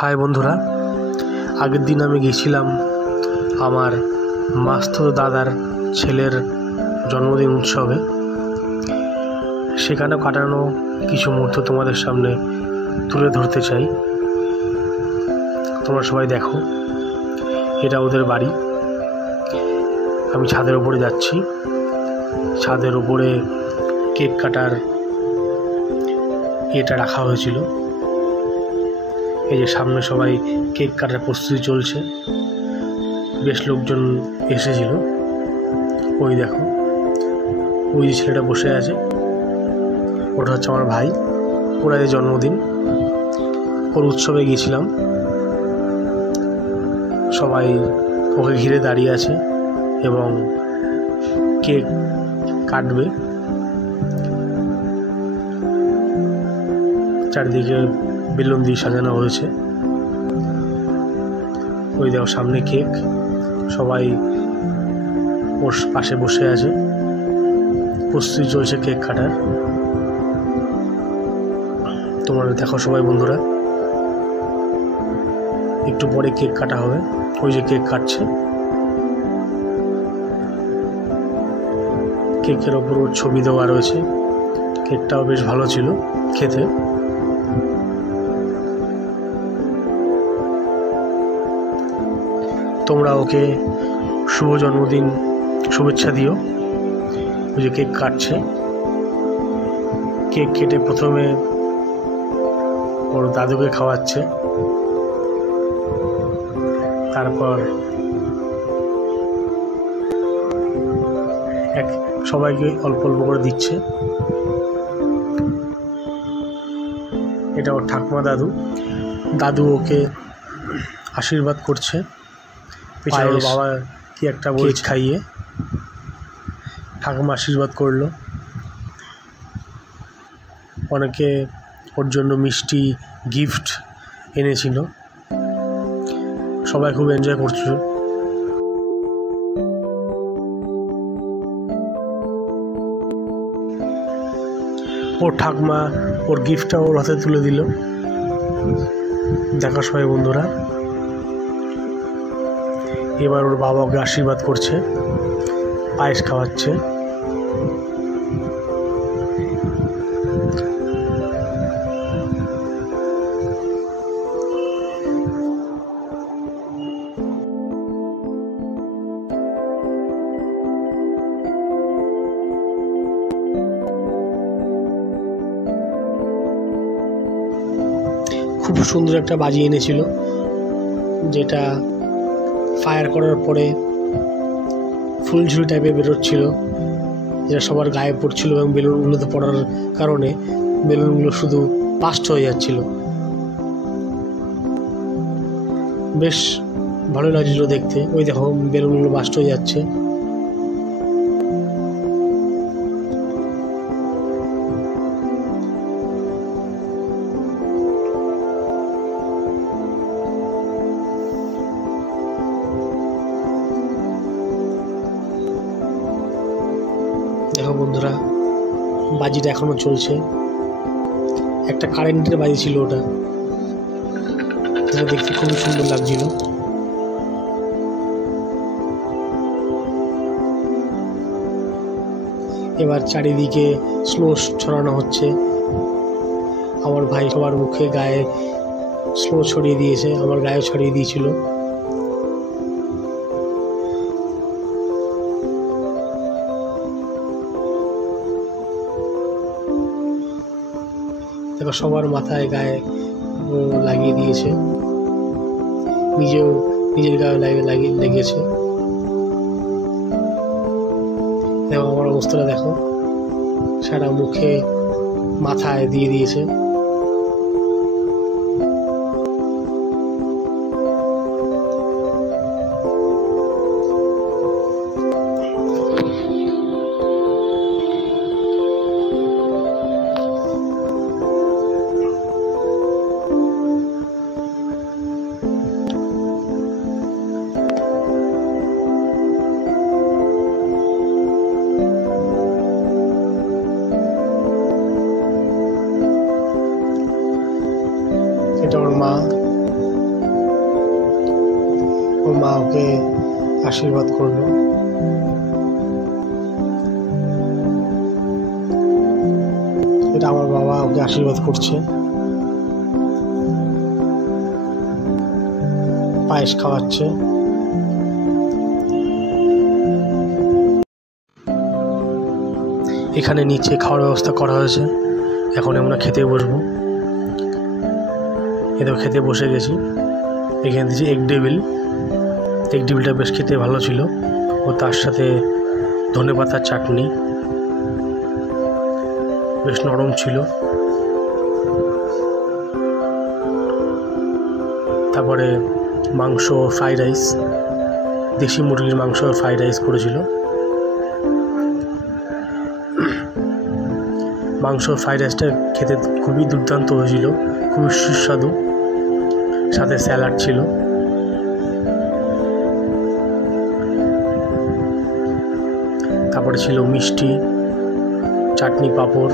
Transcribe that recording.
High বন্ধুরা, আগের দিন আমি গিয়েছিলাম আমার মাস্তুতো দাদার ছেলের জন্মদিন উৎসবে। সেখানে কাটানো কিছু মুহূর্ত তোমাদের সামনে তুলে ধরতে চাই। তোমরা সবাই দেখো, এটা ওদের বাড়ি। আমি ছাদের উপরে যাচ্ছি। ছাদের উপরে কেক কাটার এটা রাখা হয়েছিল। এই যে সামনে সবাই কেক কাটার প্রস্তুতি চলছে। বেশ লোকজন এসেছিল। ওই দেখো, ওই যে ছেলেটা বসে আছে, ওটা হচ্ছে আমার ভাই। ওর আজ জন্মদিন, ওর উৎসবে গিয়েছিলাম। সবাই ওকে ঘিরে দাঁড়িয়ে আছে এবং কেক কাটবে। চারিদিকে বেলুন দিয়ে সাজানো হয়েছে। ওই দেখো সামনে কেক, সবাই ওর পাশে বসে আছে। প্রস্তুতি চলছে কেক কাটার। তোমরা দেখো সবাই বন্ধুরা, একটু পরে কেক কাটা হবে। ওই যে কেক কাটছে। কেকের ওপর ওর ছবি দেওয়া রয়েছে। কেকটাও বেশ ভালো ছিল খেতে। তোমরা ওকে শুভ জন্মদিন শুভেচ্ছা দিও। ওই যে কেক কাটছে। কেক কেটে প্রথমে ওর দাদুকে খাওয়াচ্ছে, তারপর সবাইকে অল্প অল্প করে দিচ্ছে। এটা ওর ঠাকুমা দাদু ওকে আশীর্বাদ করছে। ওর বাবা কি একটা বলছে খাইয়ে, ঠাকুমা আশীর্বাদ করলো। অনেকে ওর জন্য মিষ্টি গিফট এনেছিল। সবাই খুব এনজয় করছিল। ওর ঠাকুমা ওর গিফটটা ওর হাতে তুলে দিল। দেখো সবাই বন্ধুরা, এবার ওর বাবা ওকে আশীর্বাদ করছে, পায়েস খাওয়াচ্ছে। খুব সুন্দর একটা বাজি এনেছিল, যেটা ফায়ার করার পরে ফুলঝুরি টাইপের বেরোচ্ছিল, যেটা সবার গায়ে পড়ছিল এবং বেলুনগুলোতে পড়ার কারণে বেলুনগুলো শুধু বাস্ট হয়ে যাচ্ছিল। বেশ ভালো লাগছিল দেখতে। ওই দেখো বেলুনগুলো বাস্ট হয়ে যাচ্ছে। দেখো বন্ধুরা, বাজিটা এখনো চলছে। একটা কারেন্টের বাজি ছিল ওটা, দেখতে খুবই সুন্দর লাগছিল। এবার চারিদিকে স্লো ছড়ানো হচ্ছে। আমার ভাই সবার মুখে গায়ে স্লো ছড়িয়ে দিয়েছে, আমার গায়েও ছড়িয়ে দিয়েছিল। দেখো সবার মাথায় গায়ে লাগিয়ে দিয়েছে, নিজের গায়ে লেগেছে। দেখো আমার অবস্থাটা দেখো, সারা মুখে মাথায় দিয়ে দিয়েছে। এটা ওর মা, ওর মা ওকে আশীর্বাদ করলো। এটা আমার বাবা ওকে আশীর্বাদ করছে, পায়েস খাওয়াচ্ছে। এখানে নিচে খাওয়ার ব্যবস্থা করা হয়েছে, এখন আমরা খেতে বসবো। এটাও খেতে বসে গেছি। এখানে দিয়েছি এগ ডেভিলটা বেশ খেতে ভালো ছিল, ও তার সাথে ধনেপাতার চাটনি বেশ নরম ছিল। তারপরে মাংস ফ্রাইড রাইস, দেশি মুরগির মাংস ফ্রাইড রাইস করেছিল। মাংস ফ্রাইড রাইসটা খেতে খুবই দুর্দান্ত হয়েছিল, খুবই সুস্বাদু, সাথে স্যালাড ছিল। তারপরে ছিল মিষ্টি, চাটনি, পাঁপড়।